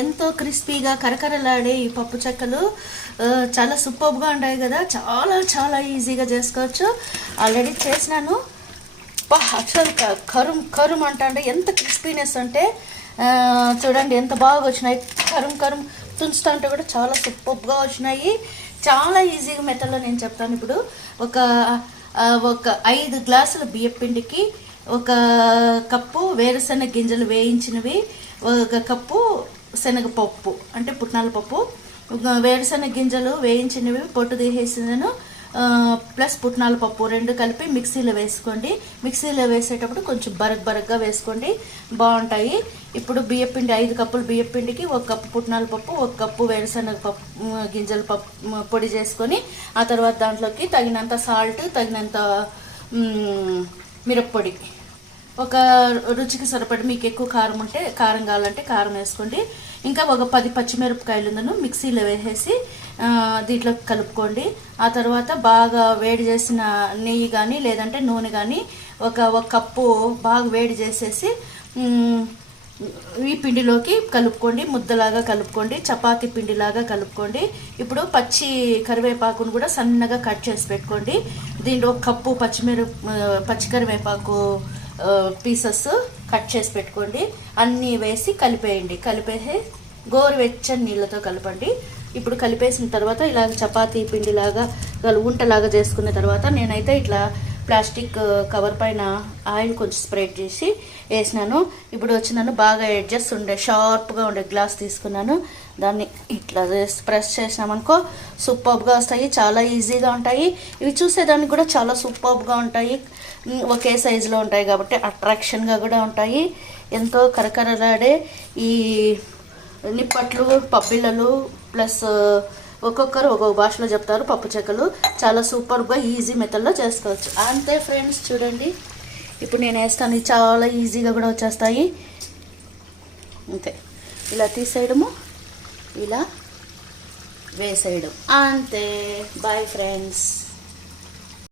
ఎంతో క్రిస్పీగా కరకరలాడే ఈ పప్పు చెక్కలు చాలా సూపర్గా ఉంటాయి కదా. చాలా చాలా ఈజీగా చేసుకోవచ్చు. ఆల్రెడీ చేసినాను. అసలు కరుం కరుం అంటే ఎంత క్రిస్పీనెస్ అంటే చూడండి ఎంత బాగా వచ్చినాయి. కరుం కరుం తుంచుతా ఉంటే కూడా చాలా సూపర్గా వచ్చినాయి. చాలా ఈజీగా మెథడ్లో నేను చెప్తాను. ఇప్పుడు ఒక 5 గ్లాసుల బియ్యపిండికి 1 కప్పు వేరుశనగ గింజలు వేయించినవి, 1 కప్పు శనగపప్పు అంటే పుట్నాల పప్పు, వేరుశనగ గింజలు వేయించినవి పొట్టు తీసేసినాను, ప్లస్ పుట్నాల పప్పు 2 కలిపి మిక్సీలో వేసుకోండి. మిక్సీలో వేసేటప్పుడు కొంచెం బరగ్గా వేసుకోండి, బాగుంటాయి. ఇప్పుడు బియ్యపిండి 5 కప్పులు బియ్యపిండికి 1 కప్పు పుట్నాల పప్పు, 1 కప్పు వేరుశనగ పప్పు గింజల పప్పు పొడి చేసుకొని, ఆ తర్వాత దాంట్లోకి తగినంత సాల్ట్, తగినంత మిరప్పొడి, ఒక రుచికి సరిపడి మీకు ఎక్కువ కారం ఉంటే కారం కావాలంటే కారం వేసుకోండి. ఇంకా ఒక 10 పచ్చిమిరపకాయలు మిక్సీలో వేసేసి దీంట్లో కలుపుకోండి. ఆ తర్వాత బాగా వేడి చేసిన నెయ్యి కానీ లేదంటే నూనె కానీ ఒక కప్పు బాగా వేడి చేసేసి ఈ పిండిలోకి కలుపుకోండి. ముద్దలాగా కలుపుకోండి, చపాతీ పిండిలాగా కలుపుకోండి. ఇప్పుడు పచ్చి కరివేపాకును కూడా సన్నగా కట్ చేసి పెట్టుకోండి. దీంట్లో 1 కప్పు పచ్చి కరివేపాకు పీసెస్ కట్ చేసి పెట్టుకోండి. అన్నీ వేసి కలిపేయండి. కలిపేసి గోరువెచ్చని నీళ్ళతో కలపండి. ఇప్పుడు కలిపేసిన తర్వాత ఇలా చపాతీ పిండిలాగా ఉంటలాగా చేసుకున్న తర్వాత నేనైతే ఇట్లా ప్లాస్టిక్ కవర్ పైన ఆయిల్ కొంచెం స్ప్రెడ్ చేసి వేసినాను. ఇప్పుడు వచ్చినాను బాగా ఎడ్జెస్ ఉండే షార్ప్గా ఉండే గ్లాస్ తీసుకున్నాను. దాన్ని ఇట్లా ప్రెస్ చేసినామనుకో సూపర్గా వస్తాయి. చాలా ఈజీగా ఉంటాయి. ఇవి చూసేదానికి కూడా చాలా సూపర్గా ఉంటాయి. ఒకే సైజులో ఉంటాయి కాబట్టి అట్రాక్షన్గా కూడా ఉంటాయి. ఎంతో కరకరలాడే ఈ నిప్పట్లు, పబ్బిళ్ళలు ప్లస్ ఒక్కొక్కరు ఒక్కొక్క భాషలో చెప్తారు పప్పు చెక్కలు. చాలా సూపర్గా ఈజీ మెథడ్లో చేసుకోవచ్చు. అంతే ఫ్రెండ్స్, చూడండి ఇప్పుడు నేను వేస్తాను. చాలా ఈజీగా కూడా వచ్చేస్తాయి. అంతే, ఇలా తీసేయడము, ఇలా వేసేయడం, అంతే. Bye friends.